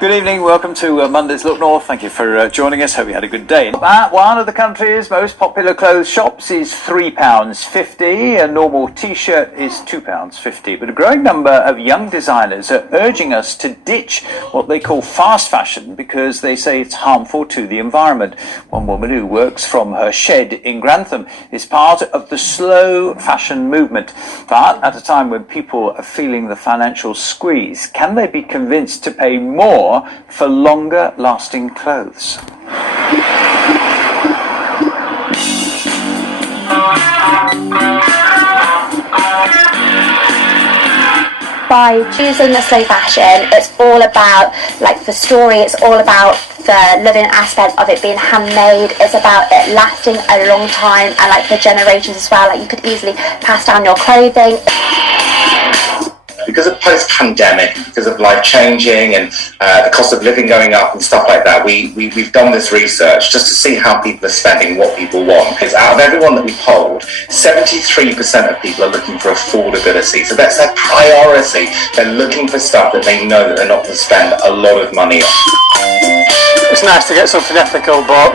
Good evening, welcome to Monday's Look North. Thank you for joining us. Hope you had a good day. At one of the country's most popular clothes shops is £3.50. A normal t-shirt is £2.50. But a growing number of young designers are urging us to ditch what they call fast fashion because they say it's harmful to the environment. One woman who works from her shed in Grantham is part of the slow fashion movement. But at a time when people are feeling the financial squeeze, can they be convinced to pay more for longer lasting clothes? By choosing the slow fashion, it's all about the story, it's all about the living aspect of it being handmade, it's about it lasting a long time and for generations as well. You could easily pass down your clothing. Because of post-pandemic, because of life changing and the cost of living going up and stuff like that, we've done this research just to see how people are spending, what people want. Because out of everyone that we polled, 73% of people are looking for affordability. So that's their priority. They're looking for stuff that they know that they're not going to spend a lot of money on. It's nice to get something ethical, but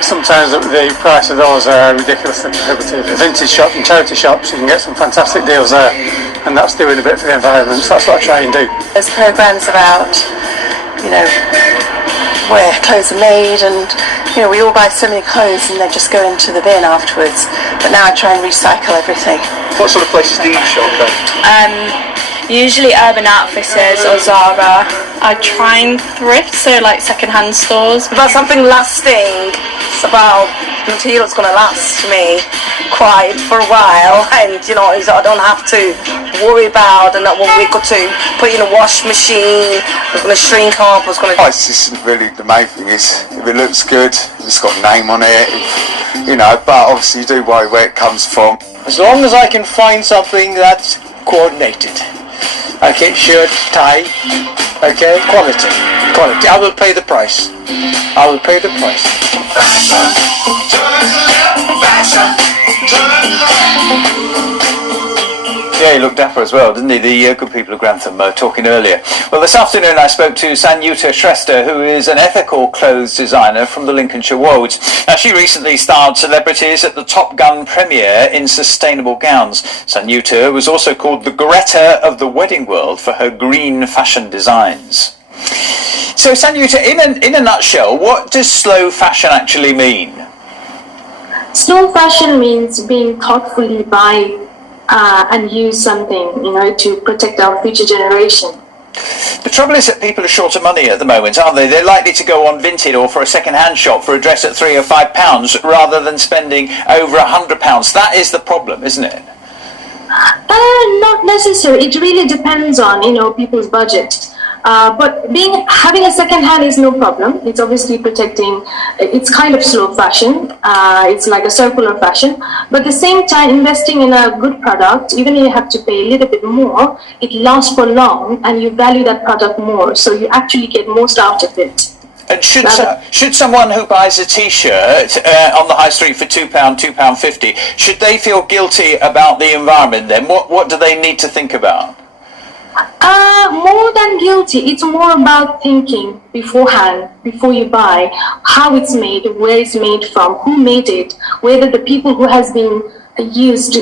sometimes the price of those are ridiculously prohibitive. Vintage shops and charity shops, you can get some fantastic deals there, and that's doing a bit for the environment, so that's what I try and do. There's programmes about, where clothes are made, and, we all buy so many clothes and they just go into the bin afterwards, but now I try and recycle everything. What sort of places do you shop then? Usually Urban Outfitters or Zara. I try and thrift, so second-hand stores. About something lasting, it's about material that's going to last me quite for a while, and I don't have to worry about and 1 week or two put it in a wash machine, it's going to shrink up, it's going to... Price isn't really the main thing, is if it looks good, it's got a name on it, but obviously you do worry where it comes from. As long as I can find something that's coordinated. Okay, shirt, tie, okay, quality. I will pay the price. Yeah, he looked dapper as well, didn't he? The good people of Grantham talking earlier. Well, this afternoon I spoke to Sanyukta Shrestha, who is an ethical clothes designer from the Lincolnshire Wolds. Now, she recently starred celebrities at the Top Gun premiere in sustainable gowns. Sanyukta was also called the Greta of the wedding world for her green fashion designs. So, Sanyukta, in a nutshell, what does slow fashion actually mean? Slow fashion means being thoughtfully buy and use something, to protect our future generation. The trouble is that people are short of money at the moment, aren't they? They're likely to go on Vinted or for a second-hand shop for a dress at £3 or £5 rather than spending over £100. That is the problem, isn't it? Not necessarily. It really depends on, people's budget. But having a second hand is no problem. It's obviously protecting. It's kind of slow fashion. It's like a circular fashion. But at the same time, investing in a good product, even if you have to pay a little bit more, it lasts for long, and you value that product more. So you actually get most out of it. And should someone who buys a T-shirt on the high street for £2, £2.50, should they feel guilty about the environment then? What do they need to think about? More than guilty, it's more about thinking beforehand, before you buy, how it's made, where it's made from, who made it, whether the people who has been used,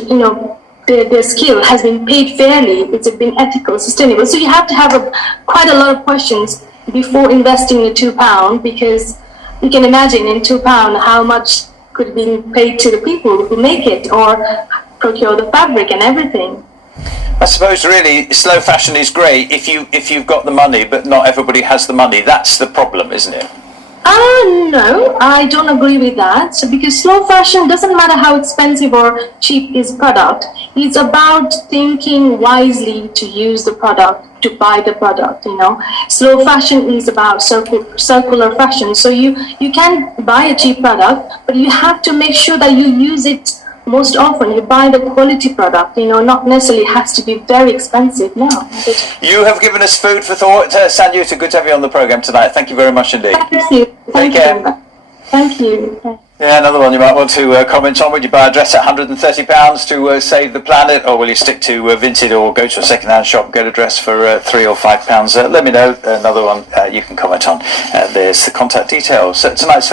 their skill has been paid fairly, it's been ethical, sustainable. So you have to have quite a lot of questions before investing in £2, because you can imagine in £2 how much could be paid to the people who make it or procure the fabric and everything. I suppose really slow fashion is great if you've got the money, but not everybody has the money. That's the problem, isn't it? No, I don't agree with that. So because slow fashion doesn't matter how expensive or cheap is product. It's about thinking wisely to use the product, to buy the product. Slow fashion is about circular fashion. So you can buy a cheap product, but you have to make sure that you use it most often. You buy the quality product, not necessarily has to be very expensive. No. You have given us food for thought. Sanyukta, good to have you on the programme tonight. Thank you very much indeed. Thank you. Take care. Thank you. Yeah, another one you might want to comment on. Would you buy a dress at £130 to save the planet, or will you stick to Vinted or go to a second-hand shop and get a dress for £3 or £5? Let me know. Another one you can comment on. There's the contact details. Tonight's